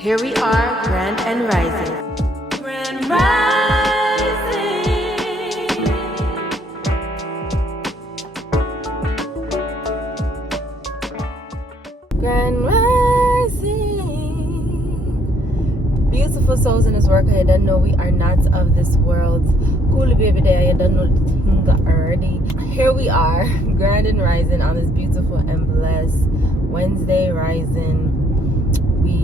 Here we are, grand and rising. Grand rising. Grand rising. Beautiful souls in this work. I don't know we are not of this world. Cool baby day. I don't know the thing already. Here we are, grand and rising on this beautiful and blessed Wednesday rising.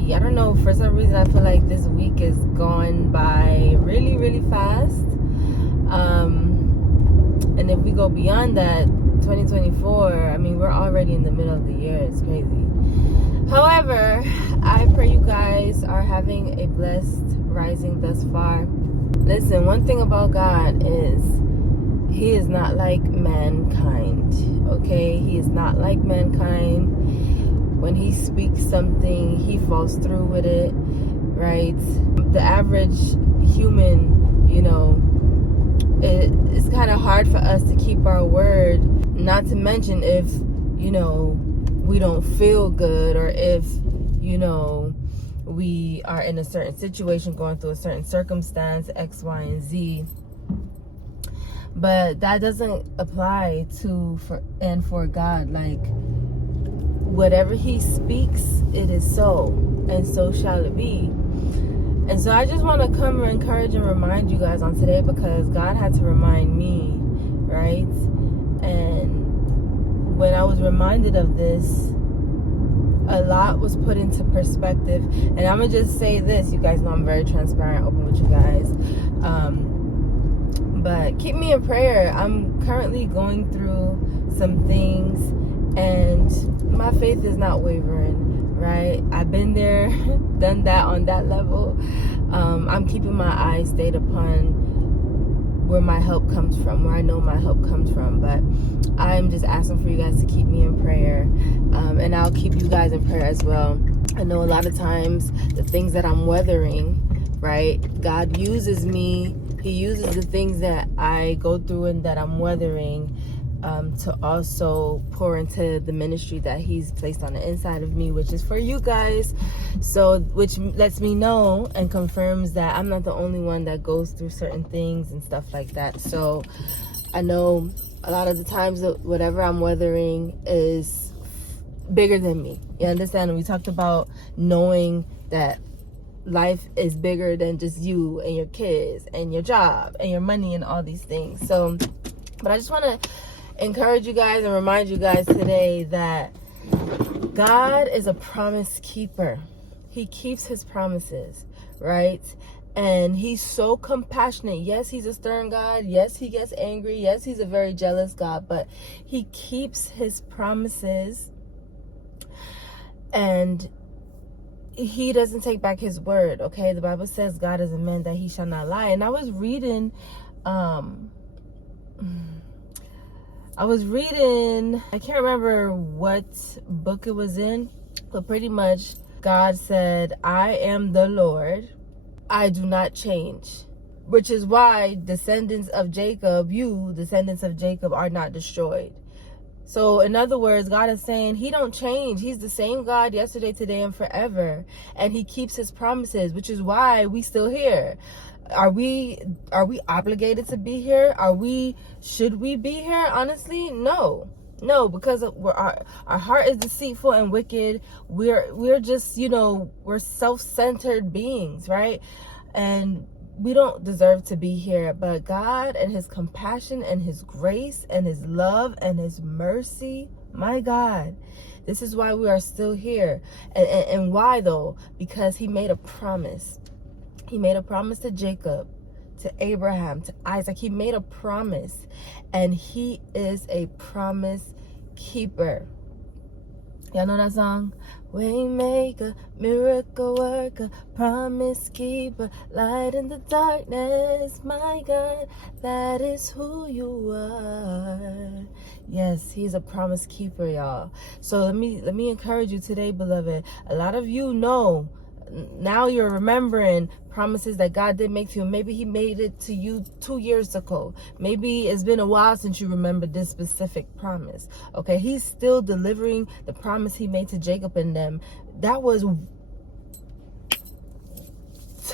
I don't know, for some reason I feel like this week is gone by really, really fast. And if we go beyond that, 2024, I mean, we're already in the middle of the year. It's crazy. However, I pray you guys are having a blessed rising thus far. Listen, one thing about God is He is not like mankind, okay? He is not like mankind. When He speaks something, He falls through with it, right? The average human, you know, it's kind of hard for us to keep our word, not to mention if, you know, we don't feel good, or if, you know, we are in a certain situation, going through a certain circumstance, X, Y, and Z. But that doesn't apply for God. Like, whatever He speaks, it is so, and so shall it be. And so I just want to come and encourage and remind you guys on today, because God had to remind me, right? And when I was reminded of this, a lot was put into perspective. And I'm gonna just say this, you guys know I'm very transparent, open with you guys. But keep me in prayer. I'm currently going through some things, and my faith is not wavering, right? I've been there, done that on that level. I'm keeping my eyes stayed upon where my help comes from, where I know my help comes from. But I'm just asking for you guys to keep me in prayer, and I'll keep you guys in prayer as well. I know a lot of times the things that I'm weathering, right? God uses me. He uses the things that I go through and that I'm weathering to also pour into the ministry that He's placed on the inside of me, which is for you guys. So, which lets me know and confirms that I'm not the only one that goes through certain things and stuff like that. So I know a lot of the times that whatever I'm weathering is bigger than me. You understand? And we talked about knowing that life is bigger than just you and your kids and your job and your money and all these things. So, but I just want to encourage you guys and remind you guys today that God is a promise keeper. He keeps His promises, right? And He's so compassionate. Yes, He's a stern God. Yes, He gets angry. Yes, He's a very jealous God, but He keeps His promises, and He doesn't take back His word, okay? The Bible says God is a man that He shall not lie. And I was reading, I can't remember what book it was in, but pretty much God said, I am the Lord, I do not change. Which is why descendants of Jacob, descendants of Jacob, are not destroyed. So in other words, God is saying He don't change. He's the same God yesterday, today, and forever. And He keeps His promises, which is why we still here. Are we obligated to be here? Should we be here? Honestly, no, because our heart is deceitful and wicked. We're just, you know, we're self-centered beings, right? And we don't deserve to be here, but God and His compassion and His grace and His love and His mercy, my God, this is why we are still here. And why though? Because He made a promise. He made a promise to Jacob, to Abraham, to Isaac. He made a promise, and He is a promise keeper. Y'all know that song? Waymaker, miracle worker, promise keeper, light in the darkness, my God, that is who you are. Yes, He's a promise keeper, y'all. So let me encourage you today, beloved. A lot of you know, now you're remembering promises that God did make to you. Maybe He made it to you 2 years ago. Maybe it's been a while since you remember this specific promise. Okay, He's still delivering the promise He made to Jacob and them. That was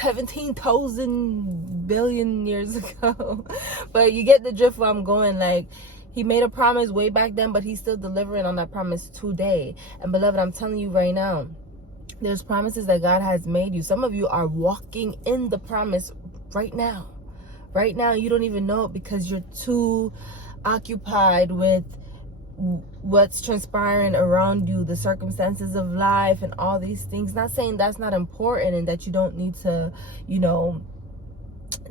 17,000 billion years ago. But you get the drift where I'm going. Like, he made a promise way back then, but he's still delivering on that promise today. And beloved, I'm telling you right now, there's promises that God has made you. Some of you are walking in the promise right now. Right now, you don't even know it because you're too occupied with what's transpiring around you, the circumstances of life and all these things. Not saying that's not important and that you don't need to, you know,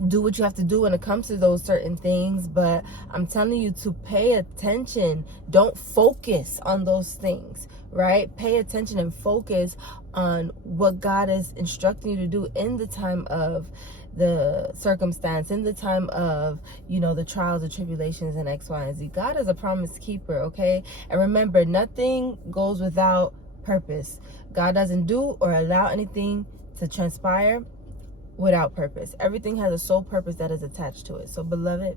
do what you have to do when it comes to those certain things, but I'm telling you to pay attention. Don't focus on those things, right? Pay attention and focus on what God is instructing you to do in the time of the circumstance, in the time of, you know, the trials, the tribulations, and X, Y, and Z. God is a promise keeper, okay? And remember, nothing goes without purpose. God doesn't do or allow anything to transpire without purpose. Everything has a sole purpose that is attached to it. So, beloved,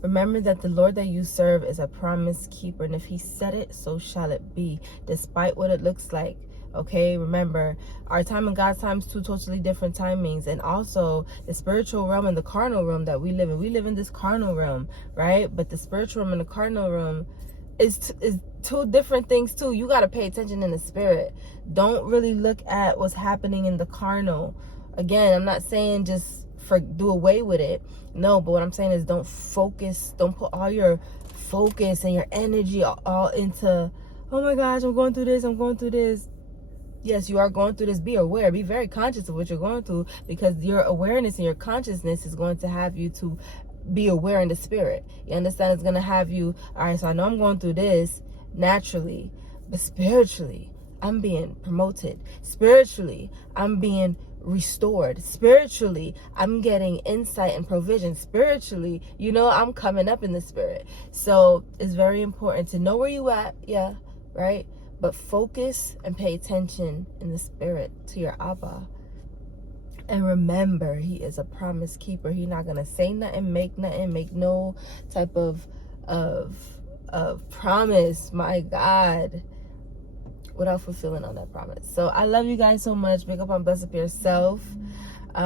remember that the Lord that you serve is a promise keeper, and if he said it, so shall it be, despite what it looks like. Okay, remember, our time and God's time is two totally different timings. And also the spiritual realm and the carnal realm that we live in this carnal realm, right? But the spiritual realm and the carnal realm is two different things too. You got to pay attention in the spirit. Don't really look at what's happening in the carnal. Again, I'm not saying just do away with it. No, but what I'm saying is don't put all your focus and your energy all into, oh my gosh, I'm going through this. Yes, you are going through this. Be aware. Be very conscious of what you're going through, because your awareness and your consciousness is going to have you to be aware in the spirit. You understand? It's going to have you, all right, so I know I'm going through this naturally, but spiritually, I'm being promoted. Spiritually, I'm being restored. Spiritually, I'm getting insight and provision. Spiritually, you know, I'm coming up in the spirit. So it's very important to know where you at. Yeah, right? But focus and pay attention in the spirit to your Abba. And remember, he is a promise keeper. He's not going to say nothing, make no type of promise, my God, without fulfilling on that promise. So I love you guys so much. Big up on Bless Up Yourself.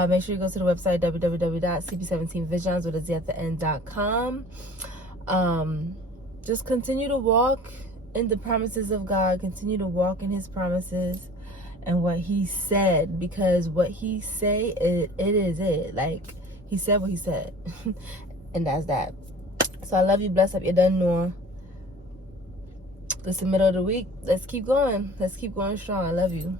Make sure you go to the website, www.cp17visions with a Z at the end.com. Just continue to walk in the promises of God. Continue to walk in his promises and what he said, because what he say, it is it. Like, he said what he said. And that's that. So I love you. Bless up. You done know. This is the middle of the week. Let's keep going. Let's keep going strong. I love you.